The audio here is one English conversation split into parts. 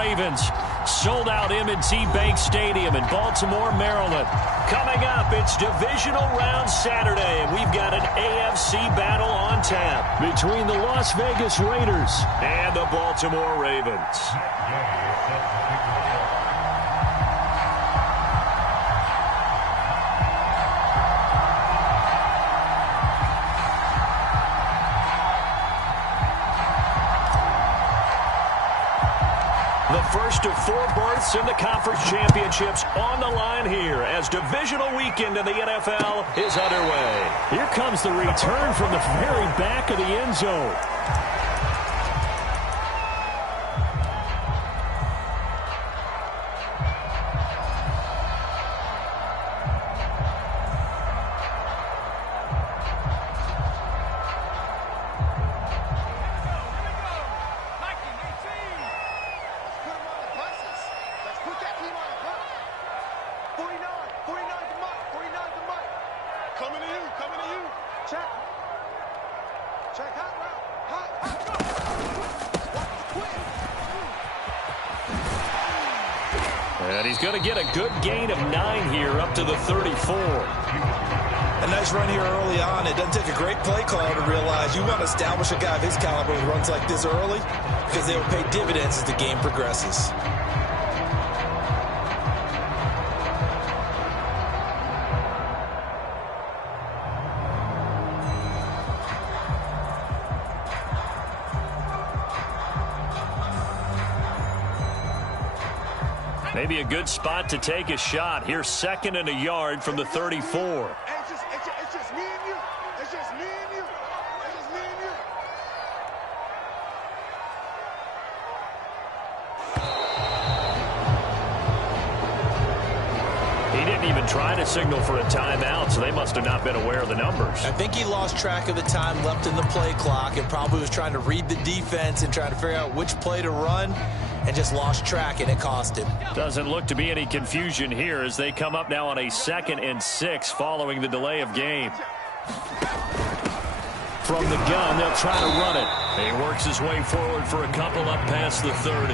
Ravens. Sold out M&T Bank Stadium in Baltimore, Maryland. Coming up, it's divisional round Saturday, and we've got an AFC battle on tap between the Las Vegas Raiders and the Baltimore Ravens. The first of 4 berths in the conference championships on the line here as divisional weekend in the NFL is underway. Here comes the return from the very back of the end zone. And he's going to get a good gain of 9 here up to the 34. A nice run here early on. It doesn't take a great play caller to realize you want to establish a guy of his caliber who runs like this early because they will pay dividends as the game progresses. Maybe a good spot to take a shot. Here's 2nd and a yard from the 34. It's just me and you. It's just me and you. It's just me and you. He didn't even try to signal for a timeout, so they must have not been aware of the numbers. I think he lost track of the time left in the play clock and probably was trying to read the defense and trying to figure out which play to run. And just lost track, and it cost him. Doesn't look to be any confusion here as they come up now on a 2nd and 6 following the delay of game. From the gun, they'll try to run it. He works his way forward for a couple up past the 30.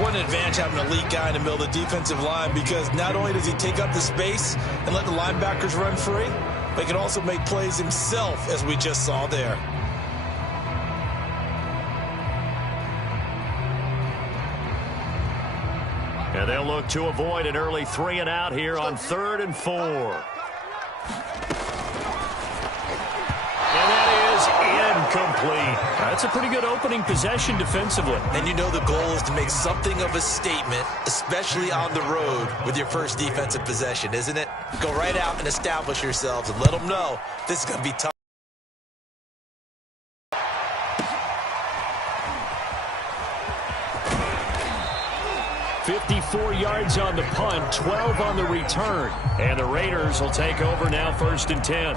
What an advantage having an elite guy in the middle of the defensive line because not only does he take up the space and let the linebackers run free, but he can also make plays himself, as we just saw there. And they'll look to avoid an early 3 and out here on 3rd and 4. And that is incomplete. That's a pretty good opening possession defensively. And you know the goal is to make something of a statement, especially on the road with your first defensive possession, isn't it? Go right out and establish yourselves and let them know this is going to be tough. 54 yards on the punt, 12 on the return. And the Raiders will take over now 1st and 10.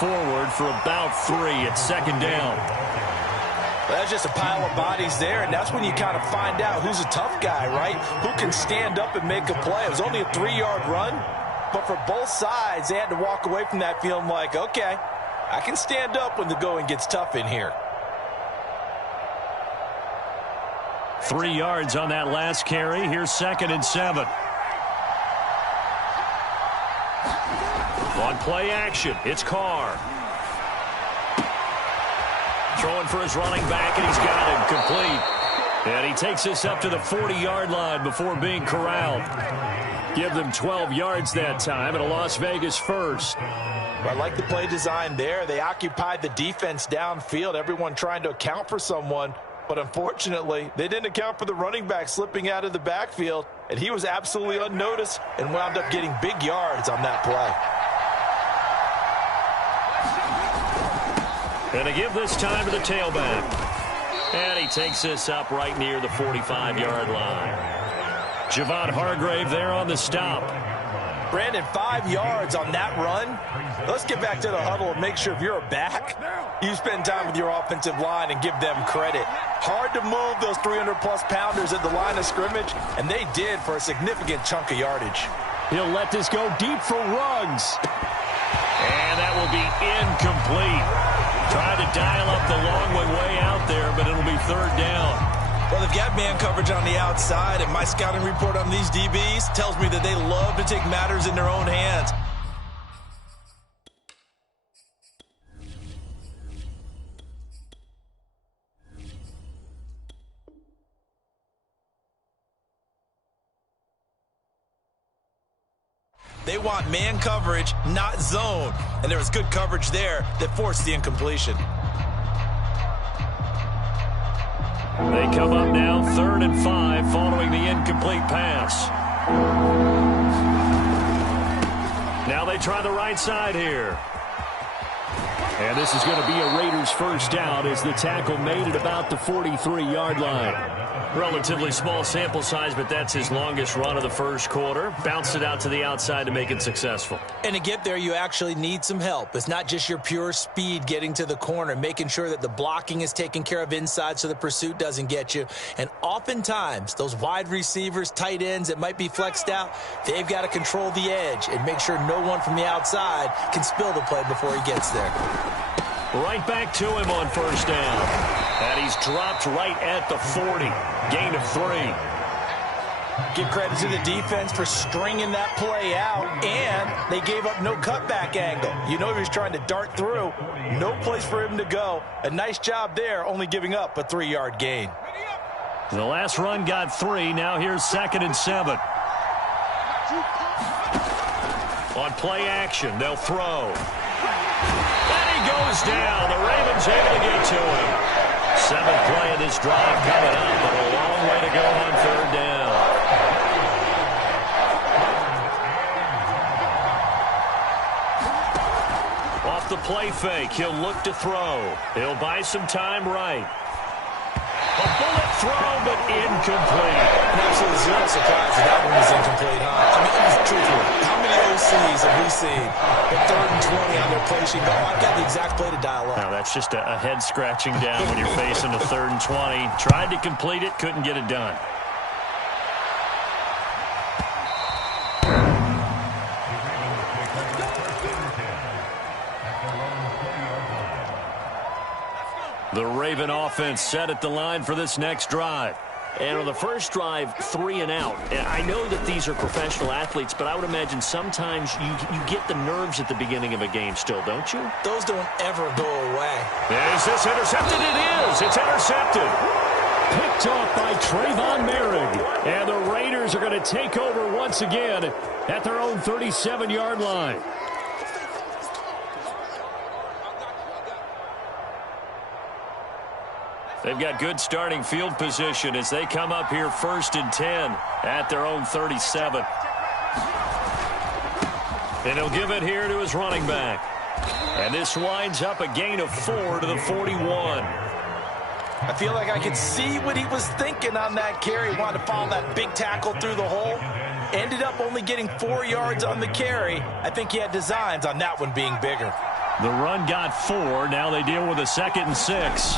Forward for about 3 at 2nd down. That's just a pile of bodies there, and that's when you kind of find out who's a tough guy, right? Who can stand up and make a play. It was only a 3-yard run, but for both sides, they had to walk away from that feeling like, okay, I can stand up when the going gets tough in here. 3 yards on that last carry. Here's 2nd and 7. On play action, it's Carr. Throwing for his running back, and he's got him complete. And he takes this up to the 40-yard line before being corralled. Give them 12 yards that time, and a Las Vegas first. I like the play design there. They occupied the defense downfield, everyone trying to account for someone. But unfortunately, they didn't account for the running back slipping out of the backfield, and he was absolutely unnoticed and wound up getting big yards on that play. And to give this time to the tailback. And he takes this up right near the 45-yard line. Javon Hargrave there on the stop. Brandon, 5 yards on that run. Let's get back to the huddle and make sure if you're a back, you spend time with your offensive line and give them credit. Hard to move those 300-plus pounders at the line of scrimmage, and they did for a significant chunk of yardage. He'll let this go deep for Ruggs. And that will be incomplete. Trying to dial up the long way out there, but it'll be third down. Well, they've got man coverage on the outside, and my scouting report on these DBs tells me that they love to take matters in their own hands. They want man coverage, not zone. And there was good coverage there that forced the incompletion. They come up now, 3rd and 5, following the incomplete pass. Now they try the right side here. And this is going to be a Raiders first down as the tackle made at about the 43-yard line. Relatively small sample size, but that's his longest run of the first quarter. Bounced it out to the outside to make it successful. And to get there, you actually need some help. It's not just your pure speed getting to the corner, making sure that the blocking is taken care of inside so the pursuit doesn't get you. And oftentimes, those wide receivers, tight ends that might be flexed out, they've got to control the edge and make sure no one from the outside can spill the play before he gets there. Right back to him on first down. And he's dropped right at the 40. Gain of 3. Give credit to the defense for stringing that play out, and they gave up no cutback angle. You know he was trying to dart through. No place for him to go. A nice job there, only giving up a 3-yard gain. The last run got 3. Now here's 2nd and 7. On play action, they'll throw. And he goes down. The Ravens able to get to him. 7th play of this drive coming up, but a long way to go on 3rd down. Off the play fake, he'll look to throw. He'll buy some time right. A bullet throw, but incomplete. And absolutely zero surprise that one was incomplete, huh? I mean, it was truthful. How many OCs have we seen at 3rd and 20 on their play sheet? Oh, I've got the exact play to dial up. Now, that's just a head scratching down when you're facing a 3rd and 20. Tried to complete it, couldn't get it done. The Raven offense set at the line for this next drive. And on the first drive, 3 and out. And I know that these are professional athletes, but I would imagine sometimes you get the nerves at the beginning of a game still, don't you? Those don't ever go away. Is this intercepted? It is. It's intercepted. Picked off by Trayvon Merrick. And the Raiders are going to take over once again at their own 37-yard line. They've got good starting field position as they come up here 1st and 10 at their own 37. And he'll give it here to his running back. And this winds up a gain of 4 to the 41. I feel like I could see what he was thinking on that carry. He wanted to follow that big tackle through the hole. Ended up only getting 4 yards on the carry. I think he had designs on that one being bigger. The run got 4. Now they deal with a 2nd and 6.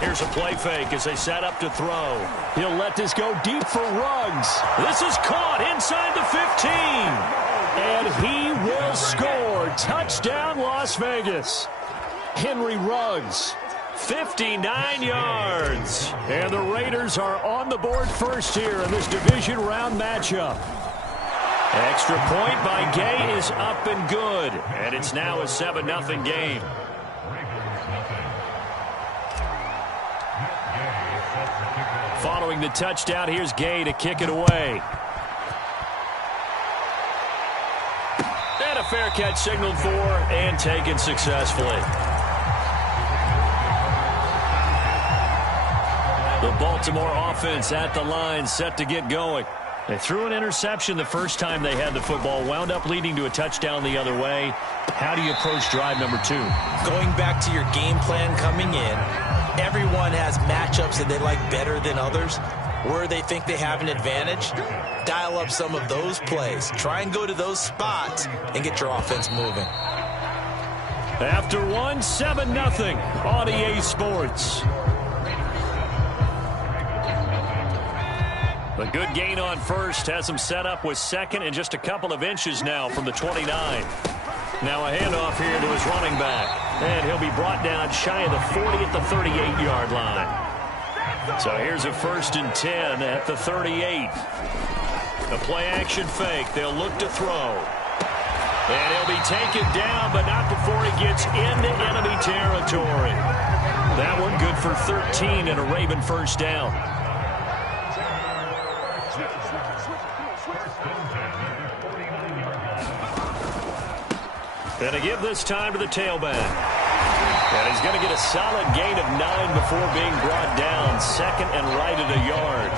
Here's a play fake as they set up to throw. He'll let this go deep for Ruggs. This is caught inside the 15. And he will score. Touchdown, Las Vegas. Henry Ruggs, 59 yards. And the Raiders are on the board first here in this division round matchup. Extra point by Gay is up and good. And it's now a 7-0 game. Following the touchdown, here's Gay to kick it away. And a fair catch signaled for and taken successfully. The Baltimore offense at the line, set to get going. They threw an interception the first time they had the football, wound up leading to a touchdown the other way. How do you approach drive number 2? Going back to your game plan coming in, everyone has matchups that they like better than others. where they think they have an advantage, dial up some of those plays. Try and go to those spots and get your offense moving. After one, 7-0 on EA Sports. The good gain on first has him set up with second and just a couple of inches now from the 29. Now a handoff here to his running back. And he'll be brought down shy of the 40 at the 38-yard line. So here's a 1st and 10 at the 38. A play-action fake. They'll look to throw. And he'll be taken down, but not before he gets into enemy territory. That one good for 13 and a Raven first down. And to give this time to the tailback. And he's going to get a solid gain of 9 before being brought down. Second and right at a yard.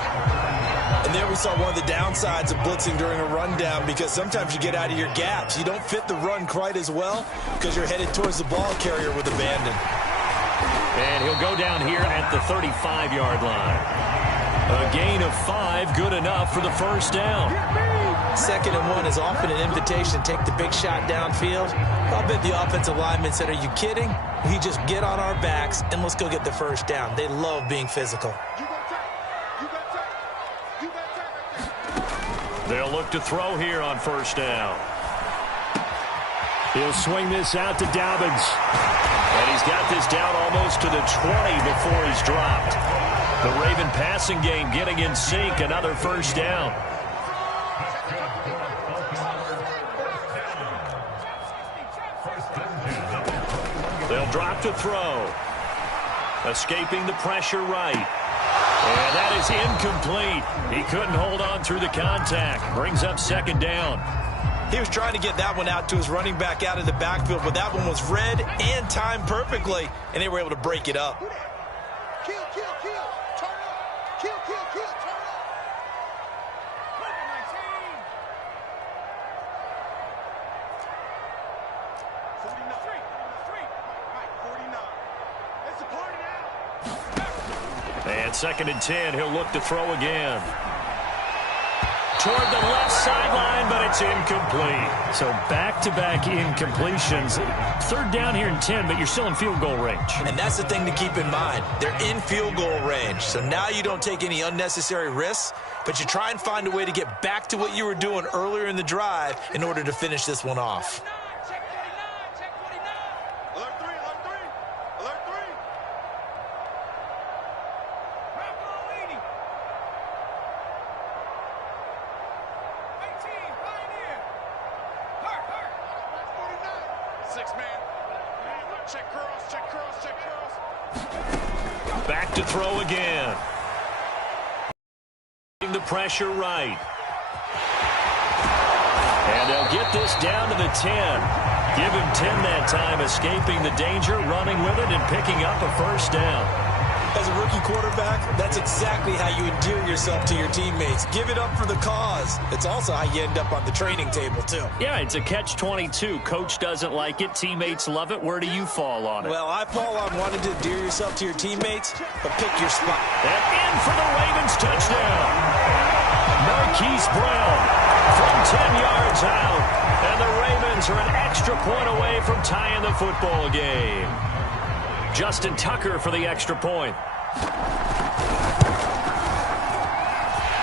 And there we saw one of the downsides of blitzing during a rundown, because sometimes you get out of your gaps. You don't fit the run quite as well because you're headed towards the ball carrier with abandon. And he'll go down here at the 35-yard line. A gain of 5, good enough for the first down. 2nd and 1 is often an invitation to take the big shot downfield. I'll bet the offensive lineman said, "Are you kidding? We just get on our backs and let's go get the first down." They love being physical. They'll look to throw here on first down. He'll swing this out to Dobbins. And he's got this down almost to the 20 before he's dropped. The Raven passing game getting in sync, another first down. They'll drop to throw. Escaping the pressure right. And that is incomplete. He couldn't hold on through the contact. Brings up 2nd down. He was trying to get that one out to his running back out of the backfield, but that one was read and timed perfectly, and they were able to break it up. Kill, kill, kill. Turn up. Kill, kill, kill. Turn up. 49. It's a party now. And 2nd and 10, he'll look to throw again. Toward the left sideline, but it's incomplete. So back-to-back incompletions. 3rd down here and 10, but you're still in field goal range. And that's the thing to keep in mind. They're in field goal range. So now you don't take any unnecessary risks, but you try and find a way to get back to what you were doing earlier in the drive in order to finish this one off. Alert 3, alert 3. Alert 3. Check curls, check curls, check curls. Back to throw again. The pressure right. And they'll get this down to the 10. Give him 10 that time, escaping the danger, running with it, and picking up a first down. As a rookie quarterback, that's exactly how you endear yourself to your teammates. Give it up for the cause. It's also how you end up on the training table, too. Yeah, it's a catch-22. Coach doesn't like it. Teammates love it. Where do you fall on it? Well, I fall on wanting to endear yourself to your teammates, but pick your spot. And in for the Ravens touchdown. Marquise Brown from 10 yards out. And the Ravens are an extra point away from tying the football game. Justin Tucker for the extra point.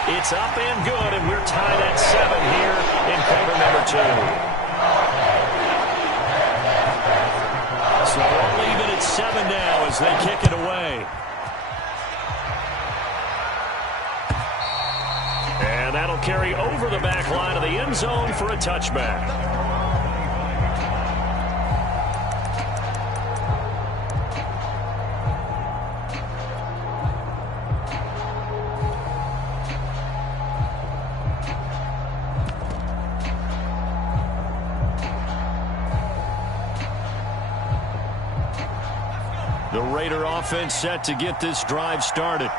It's up and good, and we're tied at 7 here in quarter number 2. So we'll leave it at 7 now as they kick it away. And that'll carry over the back line of the end zone for a touchback. The Raider offense set to get this drive started.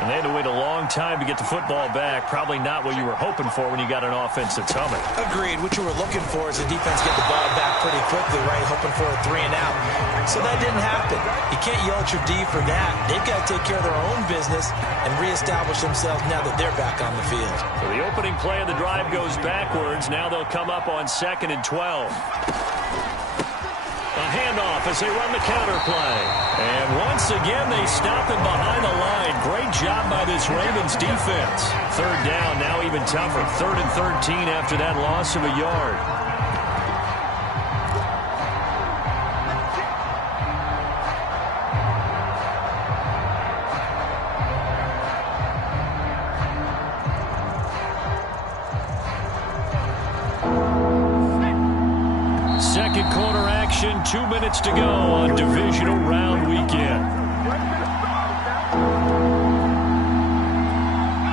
And they had to wait a long time to get the football back. Probably not what you were hoping for when you got an offense that's humming. Agreed. What you were looking for is the defense get the ball back pretty quickly, right? Hoping for a 3 and out. So that didn't happen. You can't yell at your D for that. They've got to take care of their own business and reestablish themselves now that they're back on the field. So the opening play of the drive goes backwards. Now they'll come up on 2nd and 12. A handoff as they run the counter play. And once again, they stop him behind the line. Great job by this Ravens defense. 3rd down, now even tougher. 3rd and 13 after that loss of a yard. Second quarter action, 2 minutes to go on divisional round weekend.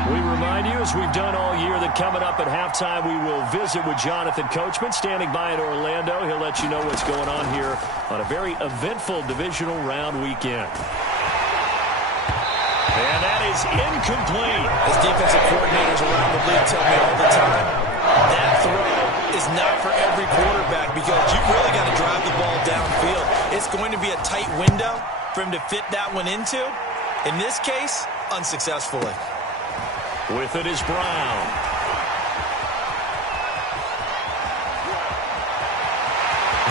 We remind you, as we've done all year, that coming up at halftime we will visit with Jonathan Coachman, standing by in Orlando. He'll let you know what's going on here on a very eventful divisional round weekend. And that is incomplete. As defensive coordinators around the league tell me all the time, that throw is not for every quarterback because you really got to drive the ball downfield. It's going to be a tight window for him to fit that one into. In this case, unsuccessfully. With it is Brown.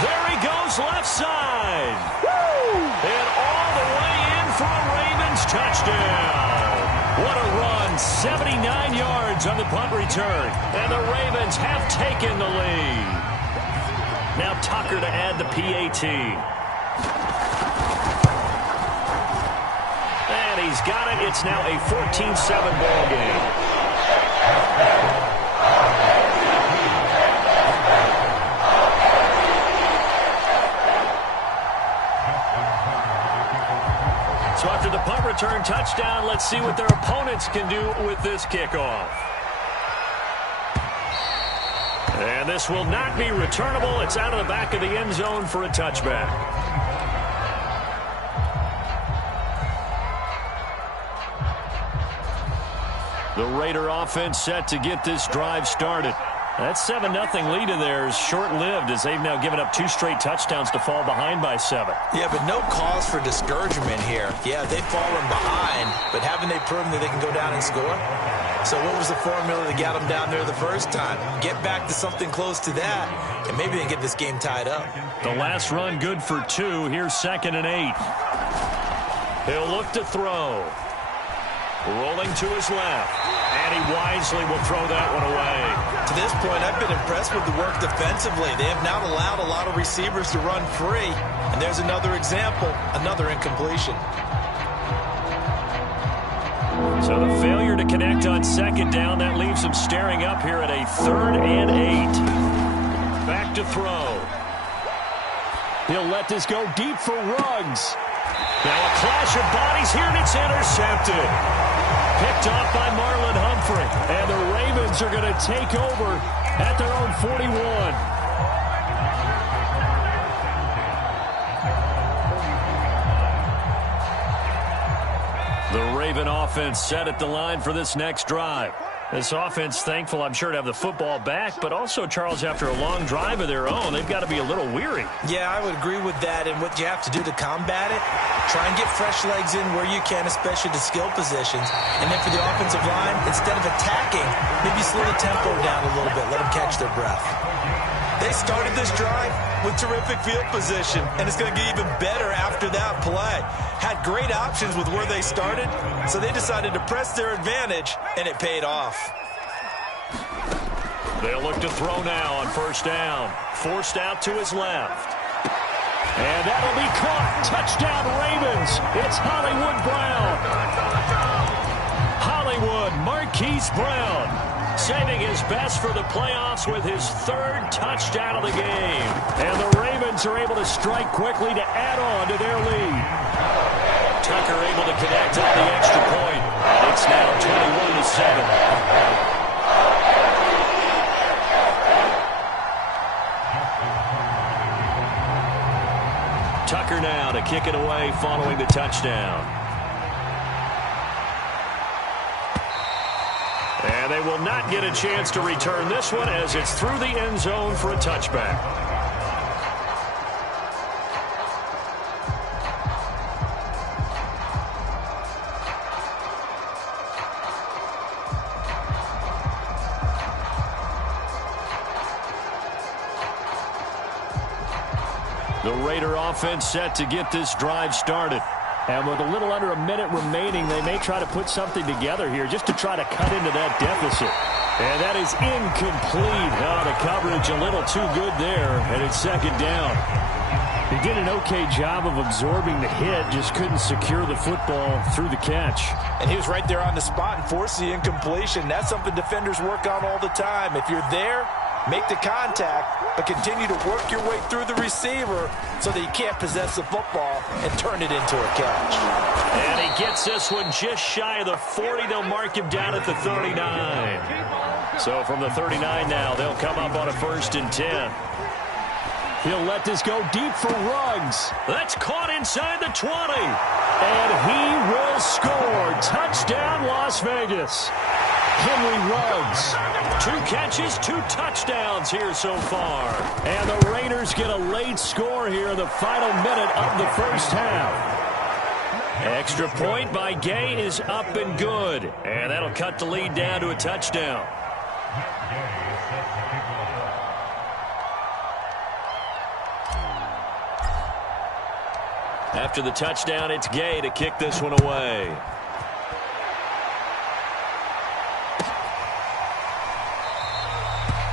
There he goes, left side. And all the way in for a Ravens touchdown. What a run. 79 yards on the punt return. And the Ravens have taken the lead. Now Tucker to add the PAT. And he's got it. It's now a 14-7 ball game. So after the punt return touchdown, let's see what their opponents can do with this kickoff. And this will not be returnable. It's out of the back of the end zone for a touchback. The Raider offense set to get this drive started. That 7-0 lead of theirs short-lived as they've now given up 2 straight touchdowns to fall behind by 7. Yeah, but no cause for discouragement here. Yeah, they've fallen behind, but haven't they proven that they can go down and score? So what was the formula that got them down there the first time? Get back to something close to that, and maybe they get this game tied up. The last run good for 2. Here's 2nd and 8. He'll look to throw. Rolling to his left. And he wisely will throw that one away. To this point, I've been impressed with the work defensively. They have not allowed a lot of receivers to run free. And there's another example, another incompletion. So the failure to connect on 2nd down, that leaves him staring up here at a 3rd and 8. Back to throw. He'll let this go deep for Ruggs. Now a clash of bodies here, and it's intercepted. Picked off by Marlon Humphrey. And the Ravens are going to take over at their own 41. The Raven offense set at the line for this next drive. This offense, thankful, I'm sure, to have the football back, but also, Charles, after a long drive of their own, they've got to be a little weary. Yeah, I would agree with that, and what you have to do to combat it, try and get fresh legs in where you can, especially the skill positions. And then for the offensive line, instead of attacking, maybe slow the tempo down a little bit, let them catch their breath. They started this drive with terrific field position, and it's going to get even better after that play. Had great options with where they started, so they decided to press their advantage, and it paid off. They'll look to throw now on 1st down. Forced out to his left. And that'll be caught. Touchdown, Ravens. It's Hollywood Brown. Hollywood Marquise Brown saving his best for the playoffs with his 3rd touchdown of the game. And the Ravens are able to strike quickly to add on to their lead. Tucker able to connect on the extra point. And it's now 21-7. Tucker now to kick it away following the touchdown. And they will not get a chance to return this one as it's through the end zone for a touchback. The Raider offense set to get this drive started. And with a little under a minute remaining, they may try to put something together here just to try to cut into that deficit. And that is incomplete. Oh, the coverage a little too good there, and it's second down. He did an okay job of absorbing the hit, just couldn't secure the football through the catch. And he was right there on the spot and forced the incompletion. That's something defenders work on all the time. If you're there, make the contact, but continue to work your way through the receiver so that you can't possess the football and turn it into a catch. And he gets this one just shy of the 40. They'll mark him down at the 39. So from the 39 now, they'll come up on a 1st and 10. He'll let this go deep for Ruggs. That's caught inside the 20. And he will score. Touchdown, Las Vegas. Henry Ruggs. 2 catches, 2 touchdowns here so far. And the Raiders get a late score here in the final minute of the first half. Extra point by Gay is up and good. And that'll cut the lead down to a touchdown. After the touchdown, it's Gay to kick this one away.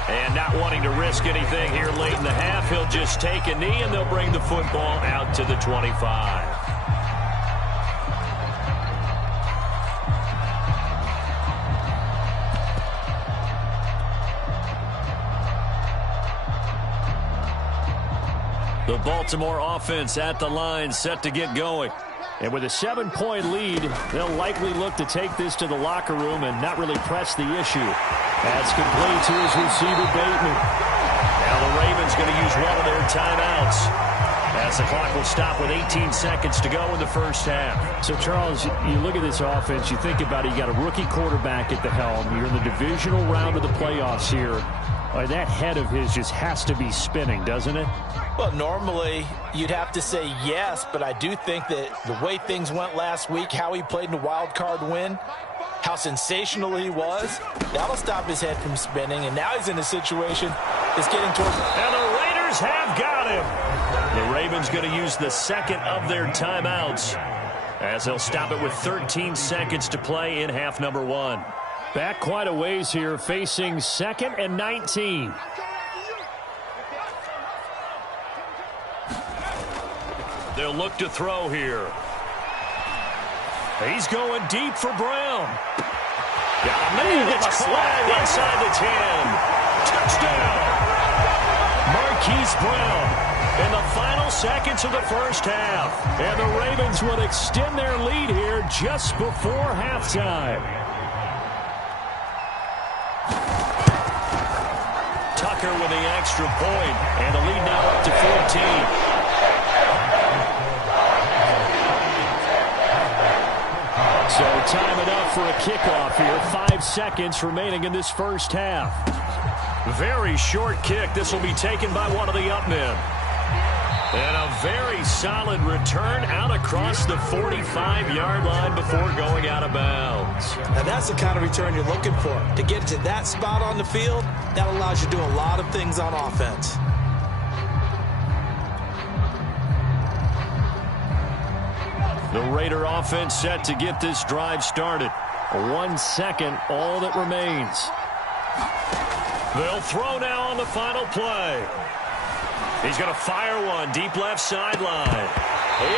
And not wanting to risk anything here late in the half, he'll just take a knee, and they'll bring the football out to the 25. The Baltimore offense at the line, set to get going. And with a 7-point lead, they'll likely look to take this to the locker room and not really press the issue. That's complete to his receiver, Bateman. Now the Ravens going to use one of their timeouts, as the clock will stop with 18 seconds to go in the first half. So, Charles, you look at this offense, you think about it, you got a rookie quarterback at the helm. You're in the divisional round of the playoffs here. That head of his just has to be spinning, doesn't it? Well, normally you'd have to say yes, but I do think that the way things went last week, how he played in the wild card win, how sensational he was, that'll stop his head from spinning, and now he's in a situation that's getting towards... And the Raiders have got him. The Ravens going to use the second of their timeouts, as they'll stop it with 13 seconds to play in half number 1. Back quite a ways here, facing 2nd and 19. They'll look to throw here. He's going deep for Brown. Got a man that's caught inside the 10. Touchdown. Marquise Brown in the final seconds of the first half. And the Ravens will extend their lead here just before halftime. Tucker with the extra point, and the lead now up to 14. So time enough for a kickoff here. 5 seconds remaining in this first half. Very short kick. This will be taken by one of the up men. And a very solid return out across the 45-yard line before going out of bounds. Now that's the kind of return you're looking for. To get to that spot on the field, that allows you to do a lot of things on offense. The Raider offense set to get this drive started. 1 second, all that remains. They'll throw now on the final play. He's going to fire one deep left sideline.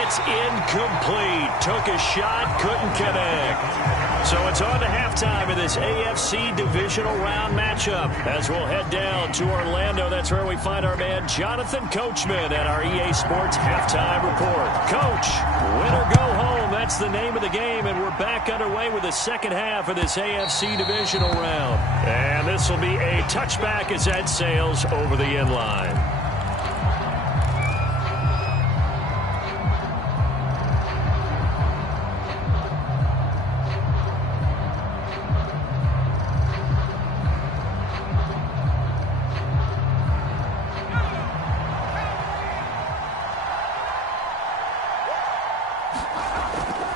It's incomplete. Took a shot, couldn't connect. So it's on to halftime in this AFC divisional round matchup. As we'll head down to Orlando, that's where we find our man Jonathan Coachman at our EA Sports Halftime Report. Coach, win or go home, that's the name of the game, and we're back underway with the second half of this AFC divisional round. And this will be a touchback as that sails over the end line.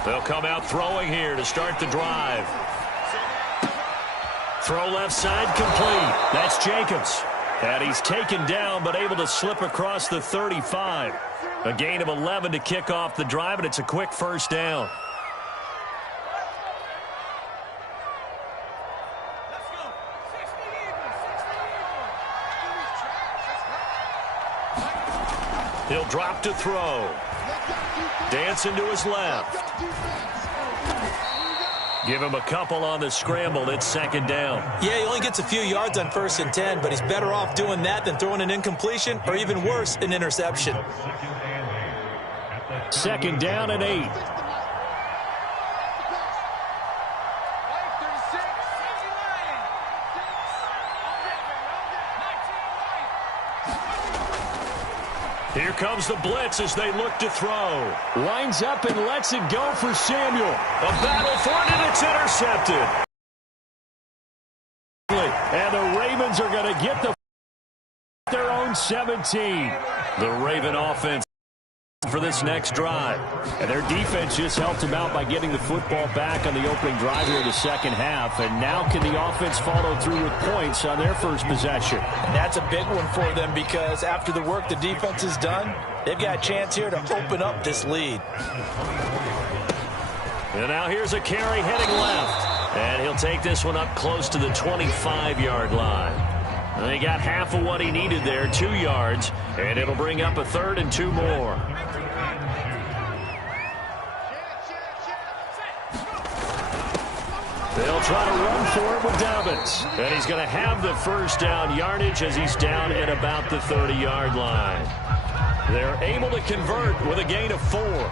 They'll come out throwing here to start the drive. Throw left side complete. That's Jacobs. And he's taken down but able to slip across the 35. A gain of 11 to kick off the drive, and it's a quick first down. He'll drop to throw. Dancing to his left. Give him a couple on the scramble. It's second down. Yeah, he only gets a few yards on 1st and 10, but he's better off doing that than throwing an incompletion or even worse, an interception. Second down and 8. Here comes the blitz as they look to throw. Lines up and lets it go for Samuel. A battle for it, and it's intercepted. And the Ravens are going to get their own 17. The Raven offense for this next drive. And their defense just helped them out by getting the football back on the opening drive here in the second half. And now can the offense follow through with points on their first possession? And that's a big one for them because after the work the defense has done, they've got a chance here to open up this lead. And now here's a carry heading left. And he'll take this one up close to the 25-yard line. And he got half of what he needed there, 2 yards. And it'll bring up a 3rd and 2 more. They'll try to run for it with Dobbins. And he's going to have the first down yardage as he's down at about the 30-yard line. They're able to convert with a gain of 4.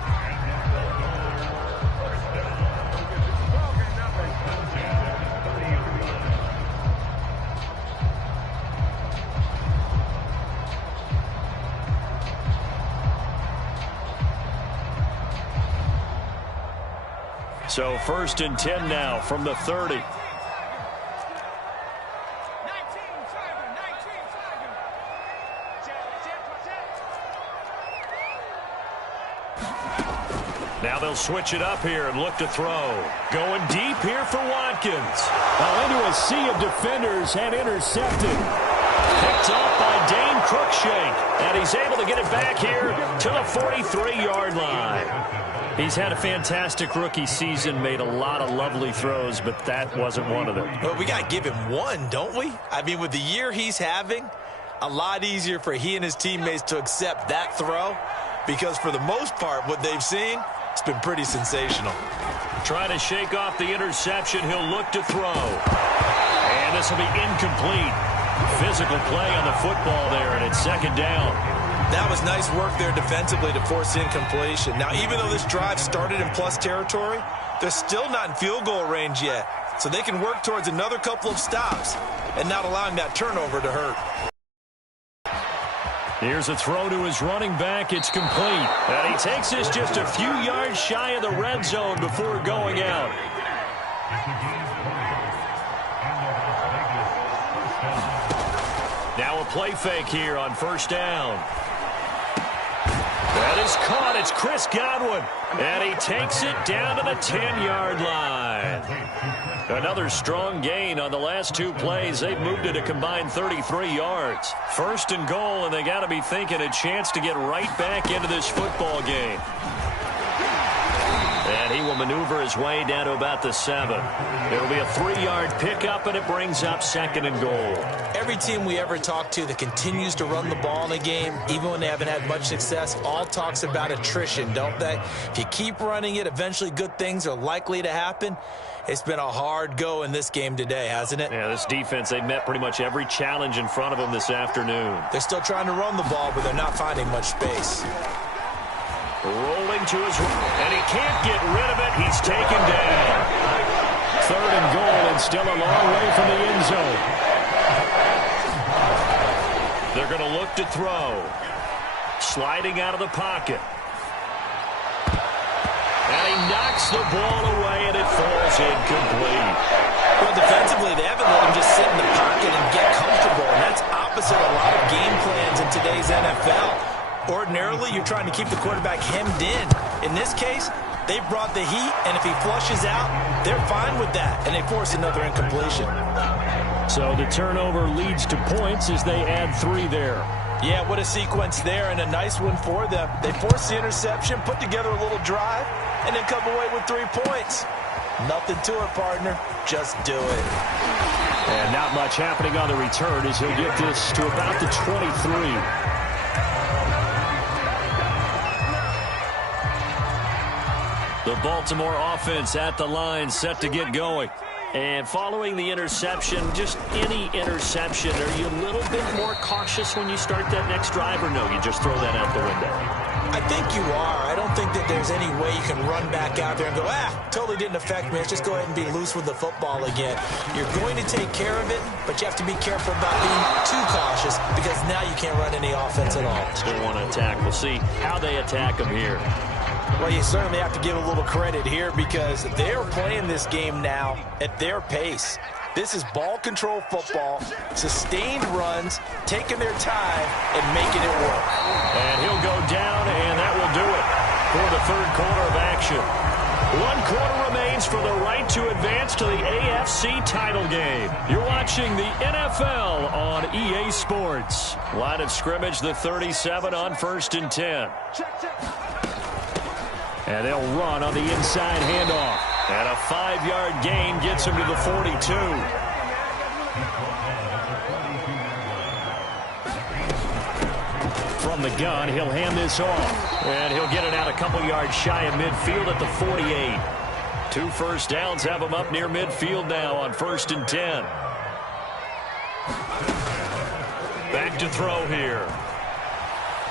So 1st and 10 now from the 30. Now they'll switch it up here and look to throw. Going deep here for Watkins. Well, into a sea of defenders and intercepted. Picked up by Dane Cruikshank. And he's able to get it back here to the 43-yard line. He's had a fantastic rookie season, made a lot of lovely throws, but that wasn't one of them. Well, we got to give him one, don't we? I mean, with the year he's having, a lot easier for he and his teammates to accept that throw because for the most part, what they've seen, it's been pretty sensational. Trying to shake off the interception, he'll look to throw. And this will be incomplete. Physical play on the football there, and it's second down. That was nice work there defensively to force incompletion. Now, even though this drive started in plus territory, they're still not in field goal range yet. So they can work towards another couple of stops and not allowing that turnover to hurt. Here's a throw to his running back. It's complete. And he takes this just a few yards shy of the red zone before going out. Now a play fake here on 1st down. That is caught. It's Chris Godwin. And he takes it down to the 10-yard line. Another strong gain on the last 2 plays. They've moved it a combined 33 yards. 1st and goal, and they got to be thinking a chance to get right back into this football game. And he will maneuver his way down to about the 7. It'll be a 3-yard pickup, and it brings up 2nd and goal. Every team we ever talk to that continues to run the ball in a game, even when they haven't had much success, all talks about attrition, don't they? If you keep running it, eventually good things are likely to happen. It's been a hard go in this game today, hasn't it? Yeah, this defense, they met pretty much every challenge in front of them this afternoon. They're still trying to run the ball, but they're not finding much space. Rolling to his right, and he can't get rid of it. He's taken down. 3rd and goal, and still a long way from the end zone. They're going to look to throw. Sliding out of the pocket. And he knocks the ball away, and it falls incomplete. Well, defensively, they haven't let him just sit in the pocket and get comfortable, and that's opposite a lot of game plans in today's NFL. Ordinarily, you're trying to keep the quarterback hemmed in. In this case, They brought the heat, and if he flushes out, they're fine with that, and they force another incompletion. So the turnover leads to points as they add 3 there. Yeah, what a sequence there, and a nice one for them. They force the interception, put together a little drive, and then come away with 3 points. Nothing to it, partner. Just do it. And not much happening on the return as he'll get this to about the 23. The Baltimore offense at the line, set to get going. And following the interception, just any interception, are you a little bit more cautious when you start that next drive, or no, you just throw that out the window? I think you are. I don't think that there's any way you can run back out there and go, totally didn't affect me. Let's just go ahead and be loose with the football again. You're going to take care of it, but you have to be careful about being too cautious because now you can't run any offense at all. Still want to attack. We'll see how they attack them here. Well, you certainly have to give a little credit here because they're playing this game now at their pace. This is ball control football, sustained runs, taking their time and making it work. And he'll go down, and that will do it for the third quarter of action. 1 quarter remains for the right to advance to the AFC title game. You're watching the NFL on EA Sports. Line of scrimmage, the 37 on 1st and 10. And they'll run on the inside handoff. And a 5-yard gain gets him to the 42. From the gun, he'll hand this off. And he'll get it out a couple yards shy of midfield at the 48. 2 first downs have him up near midfield now on 1st and 10. Back to throw here.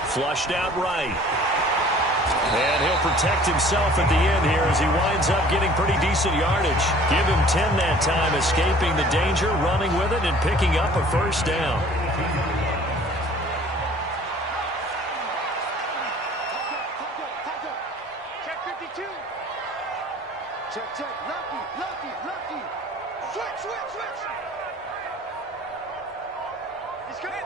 Flushed out right. And he'll protect himself at the end here as he winds up getting pretty decent yardage. Give him 10 that time, escaping the danger, running with it, and picking up a first down. Check 52. Check. Lucky. Switch. He's coming.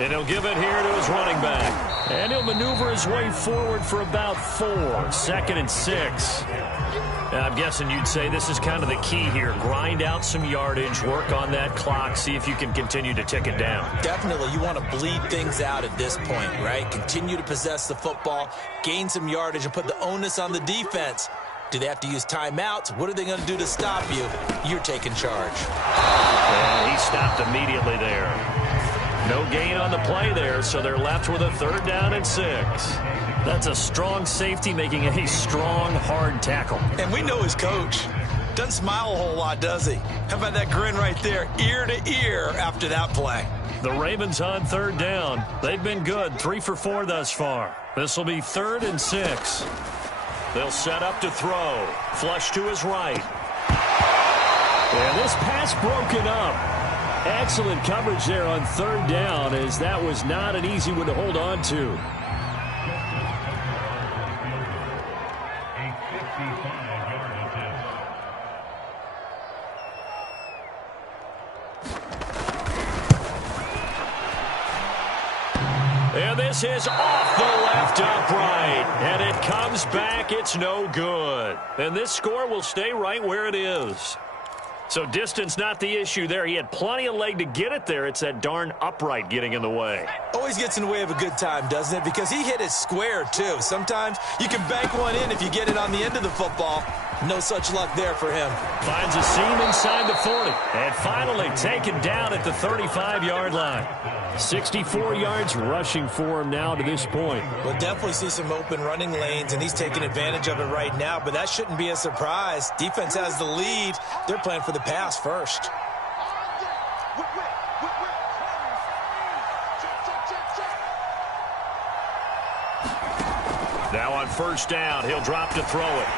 And he'll give it here to his running back. And he'll maneuver his way forward for about 4. 2nd and 6. And I'm guessing you'd say this is kind of the key here. Grind out some yardage, work on that clock, see if you can continue to tick it down. Definitely, you want to bleed things out at this point, right? Continue to possess the football, gain some yardage, and put the onus on the defense. Do they have to use timeouts? What are they going to do to stop you? You're taking charge. And he stopped immediately there. No gain on the play there, so they're left with a 3rd down and 6. That's a strong safety making a strong, hard tackle. And we know his coach. Doesn't smile a whole lot, does he? How about that grin right there, ear to ear after that play? The Ravens on 3rd down. They've been good, 3 for 4 thus far. This will be 3rd and 6. They'll set up to throw. Flush to his right. And this pass broken up. Excellent coverage there on 3rd down, as that was not an easy one to hold on to. And this is off the left upright. And it comes back. It's no good. And this score will stay right where it is. So distance not the issue there. He had plenty of leg to get it there. It's that darn upright getting in the way. Always gets in the way of a good time, doesn't it? Because he hit it square, too. Sometimes you can bank one in if you get it on the end of the football. No such luck there for him. Finds a seam inside the 40. And finally taken down at the 35-yard line. 64 yards rushing for him now to this point. We'll definitely see some open running lanes, and he's taking advantage of it right now, but that shouldn't be a surprise. Defense has the lead. They're playing for the pass first. Now on 1st down, he'll drop to throw it.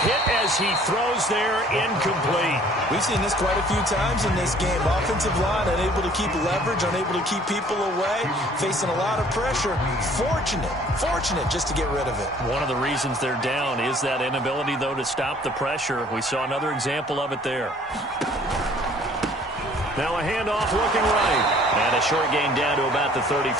Hit as he throws there, incomplete. We've seen this quite a few times in this game. Offensive line unable to keep leverage, unable to keep people away, facing a lot of pressure. Fortunate just to get rid of it. One of the reasons they're down is that inability, though, to stop the pressure. We saw another example of it there. Now a handoff looking right. And a short gain down to about the 33.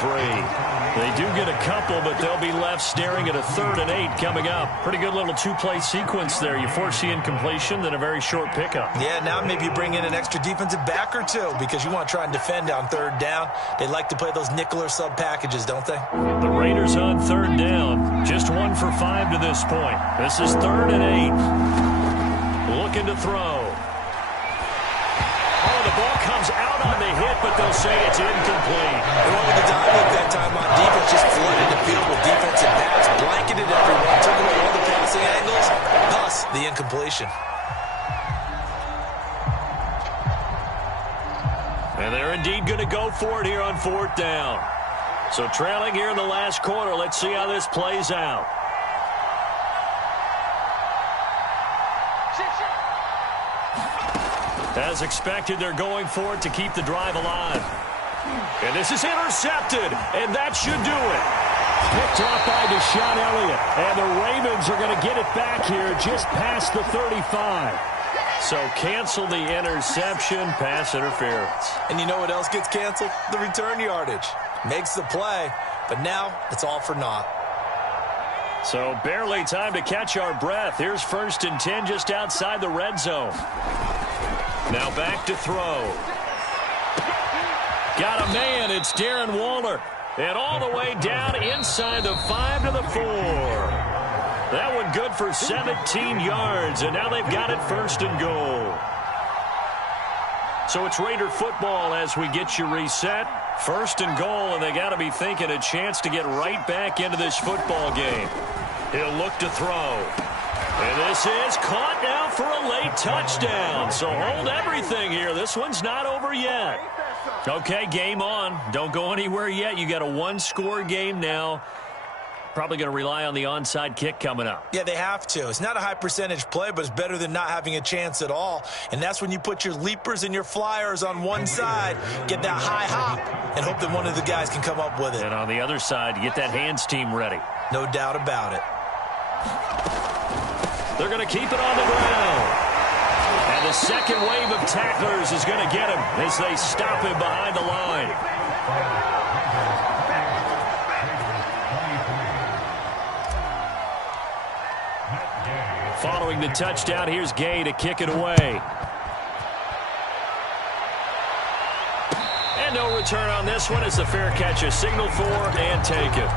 They do get a couple, but they'll be left staring at a 3rd and 8 coming up. Pretty good little two-play sequence there. You force the incompletion, then a very short pickup. Yeah, now maybe you bring in an extra defensive back or two because you want to try and defend on 3rd down. They like to play those nickel or sub packages, don't they? The Raiders on 3rd down. Just 1 for 5 to this point. This is 3rd and 8. Looking to throw. The ball comes out on the hit, but they'll say it's incomplete. And what with the dive that time on defense, just flooded the field with defensive backs, blanketed everyone, took away all the passing angles, thus the incompletion. And they're indeed going to go for it here on 4th down. So trailing here in the last quarter, let's see how this plays out. As expected, they're going for it to keep the drive alive. And this is intercepted, and that should do it. Picked off by Deshaun Elliott, and the Ravens are going to get it back here just past the 35. So cancel the interception, pass interference. And you know what else gets canceled? The return yardage. Makes the play, but now it's all for naught. So barely time to catch our breath. Here's 1st and 10 just outside the red zone. Now back to throw. Got a man. It's Darren Waller. And all the way down inside the 5 to the 4. That one good for 17 yards. And now they've got it 1st and goal. So it's Raider football as we get you reset. 1st and goal, and they got to be thinking a chance to get right back into this football game. He'll look to throw. And this is caught now for a late touchdown. So hold everything here. This one's not over yet. Okay, game on. Don't go anywhere yet. You got a 1-score game now. Probably going to rely on the onside kick coming up. Yeah, they have to. It's not a high percentage play, but it's better than not having a chance at all. And that's when you put your leapers and your flyers on one side, get that high hop, and hope that one of the guys can come up with it. And on the other side, get that hands team ready. No doubt about it. They're going to keep it on the ground. And the second wave of tacklers is going to get him as they stop him behind the line. Following the touchdown, here's Gay to kick it away. And no return on this one as the fair catch is signaled for and taken.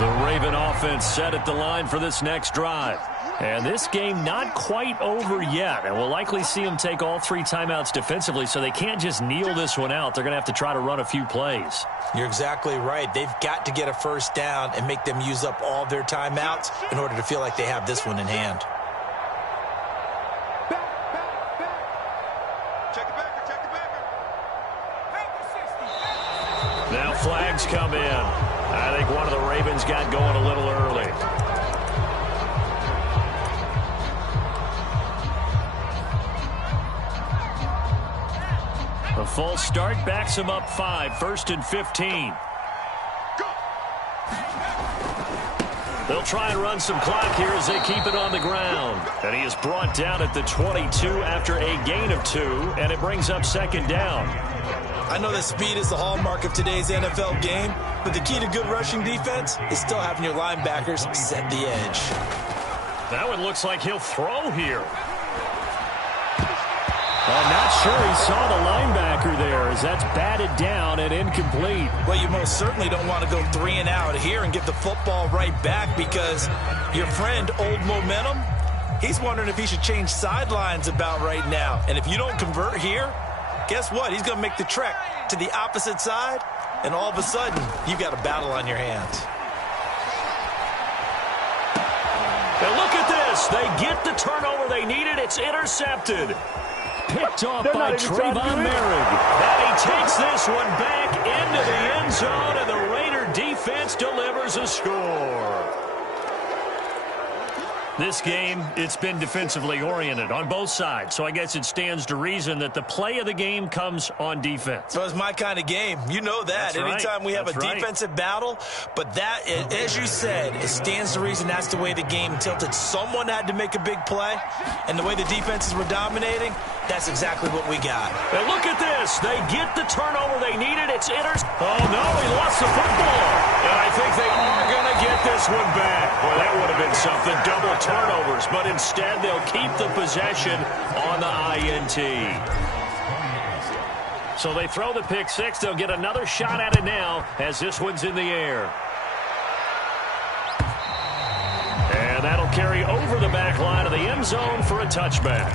The Raven offense set at the line for this next drive. And this game not quite over yet. And we'll likely see them take all 3 timeouts defensively, so they can't just kneel this one out. They're going to have to try to run a few plays. You're exactly right. They've got to get a first down and make them use up all their timeouts in order to feel like they have this one in hand. Now flags come in. I think one of the Ravens got going a little early. A false start backs him up 5, 1st and 15. They'll try and run some clock here as they keep it on the ground. And he is brought down at the 22 after a gain of 2, and it brings up 2nd down. I know that speed is the hallmark of today's NFL game, but the key to good rushing defense is still having your linebackers set the edge. That one looks like he'll throw here. I'm not sure he saw the linebacker there as that's batted down and incomplete. Well, you most certainly don't want to go 3 and out here and get the football right back because your friend, Old Momentum, he's wondering if he should change sidelines about right now. And if you don't convert here, guess what? He's going to make the trek to the opposite side, and all of a sudden, you've got a battle on your hands. And look at this. They get the turnover they needed. It's intercepted. Picked off by Trayvon Merrick. And he takes this one back into the end zone, and the Raider defense delivers a score. This game, it's been defensively oriented on both sides, so I guess it stands to reason that the play of the game comes on defense. So it's my kind of game. You know that. That's right. Anytime we have That's a right. defensive battle, but that, as you said, it stands to reason that's the way the game tilted. Someone had to make a big play, and the way the defenses were dominating, that's exactly what we got. And look at this. They get the turnover they needed. It's Oh, no, he lost the football. And I think they are going to get this one back. Boy, that would have been something. Double turnovers, but instead they'll keep the possession on the INT. So they throw the pick six. They'll get another shot at it now as this one's in the air. And that'll carry over the back line of the end zone for a touchback.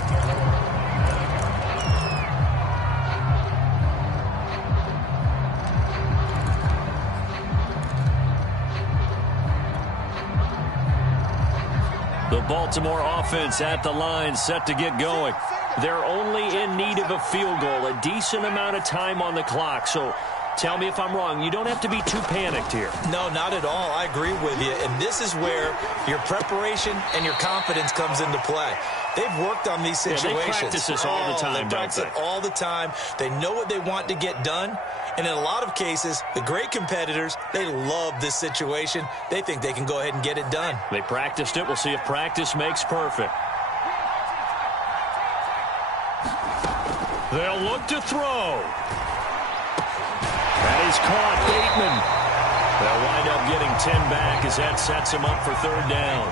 The Baltimore offense at the line, set to get going. They're only in need of a field goal, a decent amount of time on the clock. So tell me if I'm wrong. You don't have to be too panicked here. No, not at all. I agree with you. And this is where your preparation and your confidence comes into play. They've worked on these situations. Yeah, they practice this all the time, They practice it all the time. They know what they want to get done. And in a lot of cases, the great competitors, they love this situation. They think they can go ahead and get it done. They practiced it. We'll see if practice makes perfect. They'll look to throw. That is caught. Bateman. They'll wind up getting 10 back as that sets him up for third down.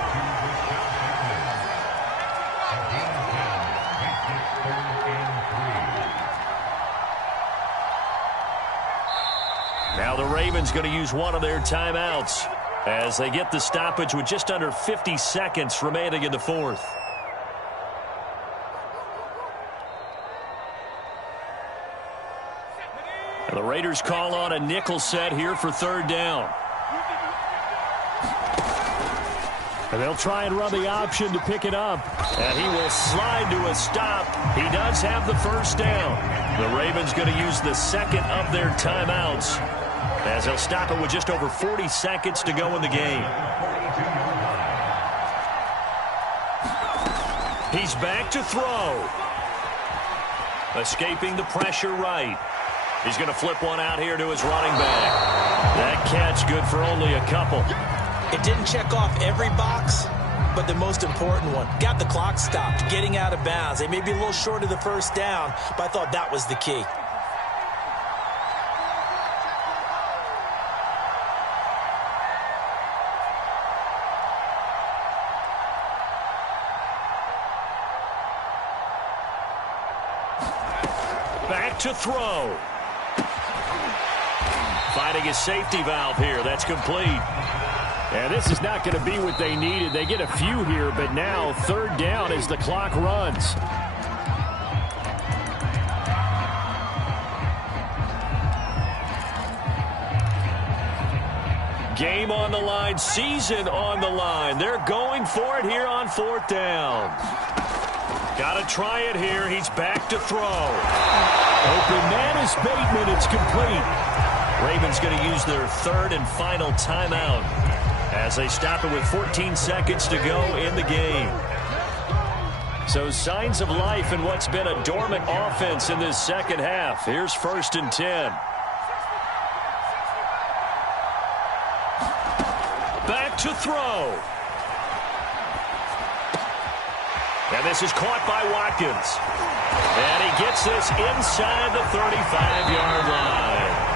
Now the Ravens going to use one of their timeouts as they get the stoppage with just under 50 seconds remaining in the fourth. And the Raiders call on a nickel set here for third down. And they'll try and run the option to pick it up. And he will slide to a stop. He does have the first down. The Ravens going to use the second of their timeouts as they'll stop it with just over 40 seconds to go in the game. He's back to throw. Escaping the pressure right. He's going to flip one out here to his running back. That catch good for only a couple. It didn't check off every box, but the most important one. Got the clock stopped, getting out of bounds. They may be a little short of the first down, but I thought that was the key. Back to throw. Finding his safety valve here. That's complete. And this is not going to be what they needed. They get a few here, but now third down as the clock runs. Game on the line, season on the line. They're going for it here on fourth down. Got to try it here. He's back to throw. Open man is Bateman. It's complete. Ravens going to use their third and final timeout as they stop it with 14 seconds to go in the game. So signs of life in what's been a dormant offense in this second half. Here's 1st and 10. Back to throw. And this is caught by Watkins. And he gets this inside the 35-yard line.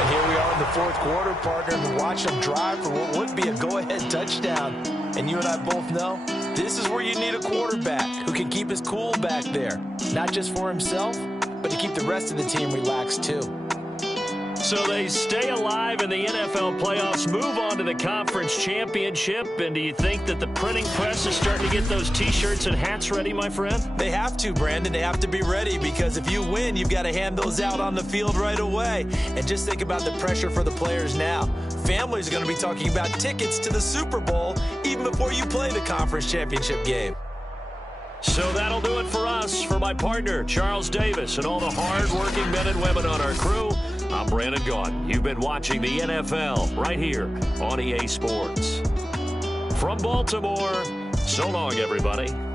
And here we are in the fourth quarter, partner, and watch them drive for what would be a go-ahead touchdown. And you and I both know this is where you need a quarterback who can keep his cool back there. Not just for himself, but to keep the rest of the team relaxed too. So they stay alive in the NFL playoffs, move on to the conference championship. And do you think that the printing press is starting to get those T-shirts and hats ready, my friend? They have to, Brandon. They have to be ready because if you win, you've got to hand those out on the field right away. And just think about the pressure for the players now. Families are going to be talking about tickets to the Super Bowl even before you play the conference championship game. So that'll do it for us. For my partner, Charles Davis, and all the hard-working men and women on our crew, I'm Brandon Gaudin. You've been watching the NFL right here on EA Sports. From Baltimore, So long, everybody.